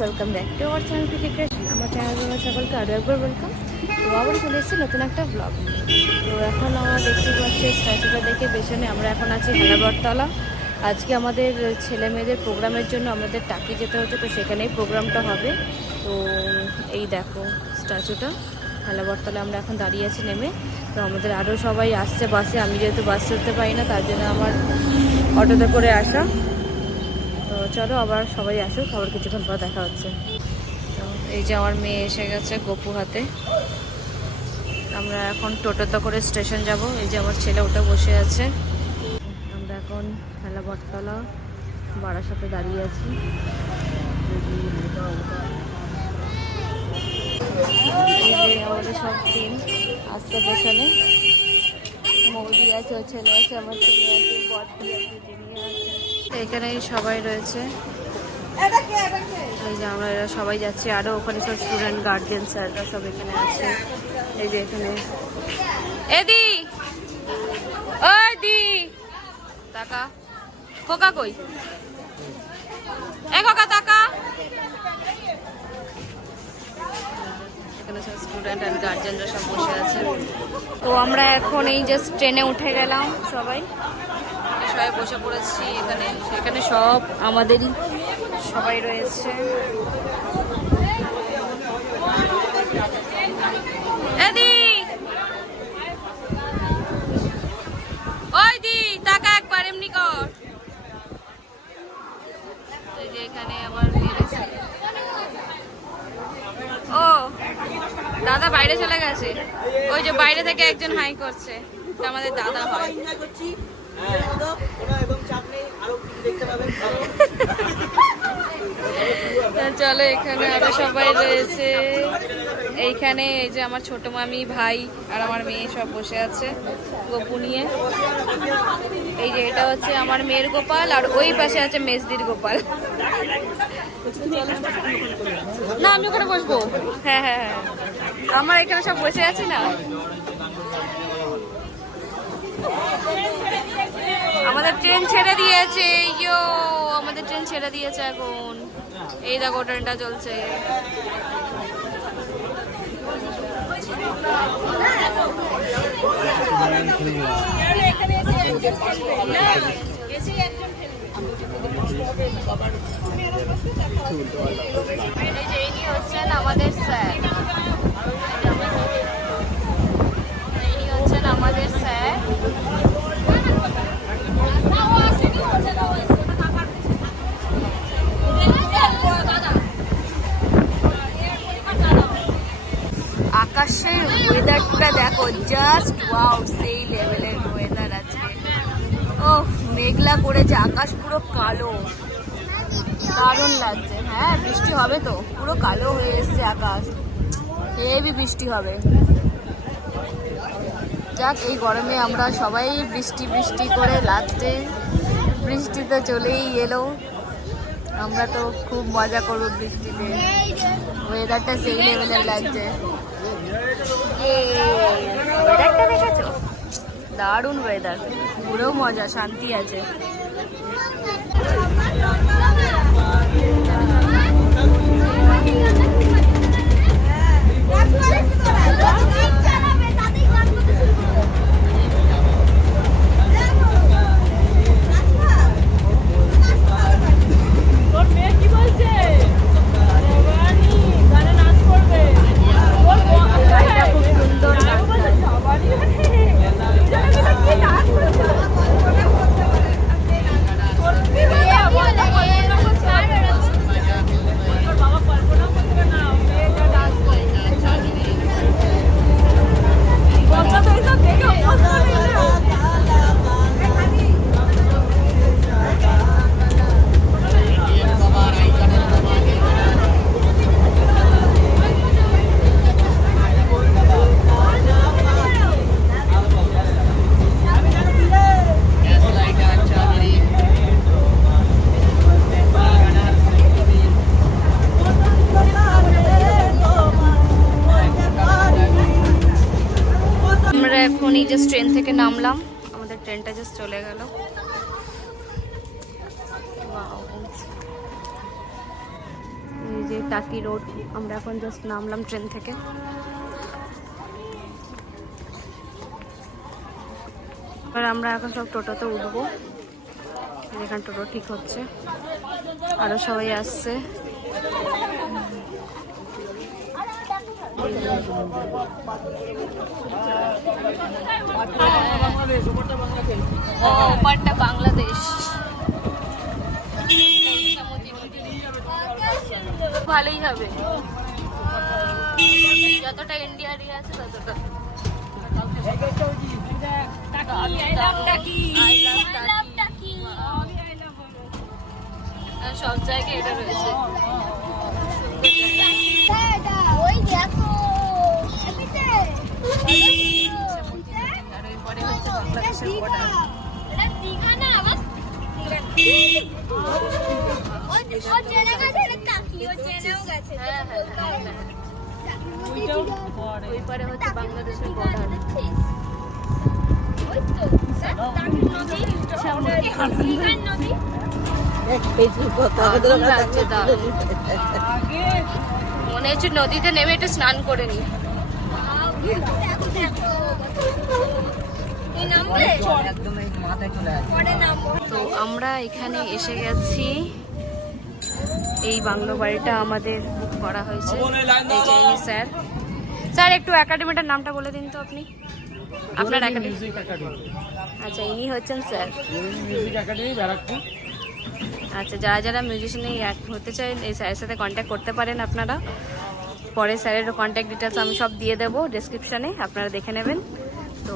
Welcome back to our channel PK creation আমার channel সকলকে আরও একবার ওয়েলকাম তো আবার চলে এসেছি নতুন একটা ব্লগ তো এখন আমরা দেখতে পাচ্ছি স্ট্যাচুটা দেখে পেছনে আমরা এখন আছি হেলাবরতলা আজকে আমাদের ছেলে মেয়েদের প্রোগ্রামের জন্য আমাদের টাকি যেতে হচ্ছে, তো সেখানেই প্রোগ্রামটা হবে। তো এই দেখো স্ট্যাচুটা হেলাবরতলা আমরা এখন দাঁড়িয়ে আছি নেমে। তো আমাদের আরও সবাই আসছে বাসে আমি যেহেতু বাস চড়তে পারি না, তার জন্য আমার অটোতে করে আসা। চলো আবার সবাই আসুক, আবার কিছুক্ষণ পর দেখা হচ্ছে। তো এই যে আমার মেয়ে এসে গেছে গপু হাতে। আমরা এখন টোটোতে করে স্টেশন যাব। এই যে আমার ছেলে ওটা বসে আছে। আমরা এখন খেলা বটতলা বাড়ার সাথে দাঁড়িয়ে আছি। আমাদের সব টিম আসতে পেছনে। মৌদি আছে ও ছেলে আছে, আমার ছেলে আছে বটদি আছে এখানে সবাই রয়েছে। এই যে আমরা এরা সবাই যাচ্ছি, আরও ওখানে সব স্টুডেন্ট গার্জিয়ান স্যাররা সব এখানে আছে। এই যে এখানে। এদি দি! টাকা। খোকা কই? এ খোকা, টাকা। গার্জেনরা সব বসে আছে তো আমরা এখন এই জাস্ট ট্রেনে উঠে গেলাম সবাই। সবাই বসে পড়েছি এখানে। এখানে সব আমাদেরই সবাই রয়েছে। এখানে আমার মেয়ে রয়েছে। ও দাদা বাইরে চলে গেছে। ওই যে বাইরে থেকে একজন হাই করছে। আমাদের দাদা চলো, এখানে আরও সবাই রয়েছে। এইখানে এই যে আমার ছোট মামি, ভাই, আর আমার মেয়ে সব বসে আছে, গপু নিয়ে। এই যে এটা হচ্ছে আমার মেয়ের গোপাল আর ওই পাশে আছে মেজদির গোপাল। না আমি ওখানে বসবো। হ্যাঁ হ্যাঁ হ্যাঁ। আমার এখানে সব বসে আছে না? আমাদের ট্রেন ছেড়ে দিয়েছে ইয়ো আমাদের ট্রেন ছেড়ে দিয়েছে এখন। এই দেখো ট্রেনটা চলছে। আমাদের স্যার ইনি হচ্ছেন আমাদের স্যার আকাশের ওয়েদারটা দেখো জাস্ট ওয়াও সেই লেভেলের ওয়েদার আছে ও মেঘলা করেছে, আকাশ পুরো কালো। দারুণ লাগছে। হ্যাঁ বৃষ্টি হবে তো। পুরো কালো হয়ে এসছে আকাশ। হেভি বৃষ্টি হবে। যাক, এই গরমে আমরা সবাই বৃষ্টি বৃষ্টি করে লাস্টে বৃষ্টি তো চলেই এলো। আমরা তো খুব মজা করব বৃষ্টিতে। ওয়েদারটা সেই লেভেলের লাগছে। ওয়েদারটা দেখেছ? দারুণ ওয়েদার পুরো মজা শান্তি আছে। গাড়িটা জাস্ট ট্রেন থেকে নামলাম। আমাদের ট্রেনটা জাস্ট চলে গেল. এই যে টাকি রোড আমরা এখন জাস্ট নামলাম ট্রেন থেকে। এবার আমরা এখন সব টোটোতে উঠবো। এখানে টোটো ঠিক হচ্ছে। আরও সবাই আসছে। ওপারটা বাংলাদেশ। ভালোই হবে। যতটা ইন্ডিয়ারই আছে ততটা। সব জায়গায় এটা রয়েছে। মনে হচ্ছে নদীতে নেমে একটু স্নান করে নি তো আমরা এখানে এসে গেছি। এই বাংলো বাড়িটা আমাদের করা হয়েছে স্যার। স্যার একটু একাডেমিটার নামটা বলে দিন তো আপনি। আপনার একাডেমি আচ্ছা ইনি হচ্ছেন স্যার। Music academy Barrackpore. আচ্ছা যারা যারা মিউজিশিয়ানে হতে চায় এই স্যারের সাথে কন্ট্যাক্ট করতে পারেন আপনারা। পরে স্যারের কন্ট্যাক্ট ডিটেলস আমি সব দিয়ে দেবো ডেসক্রিপশানে আপনারা দেখে নেবেন। তো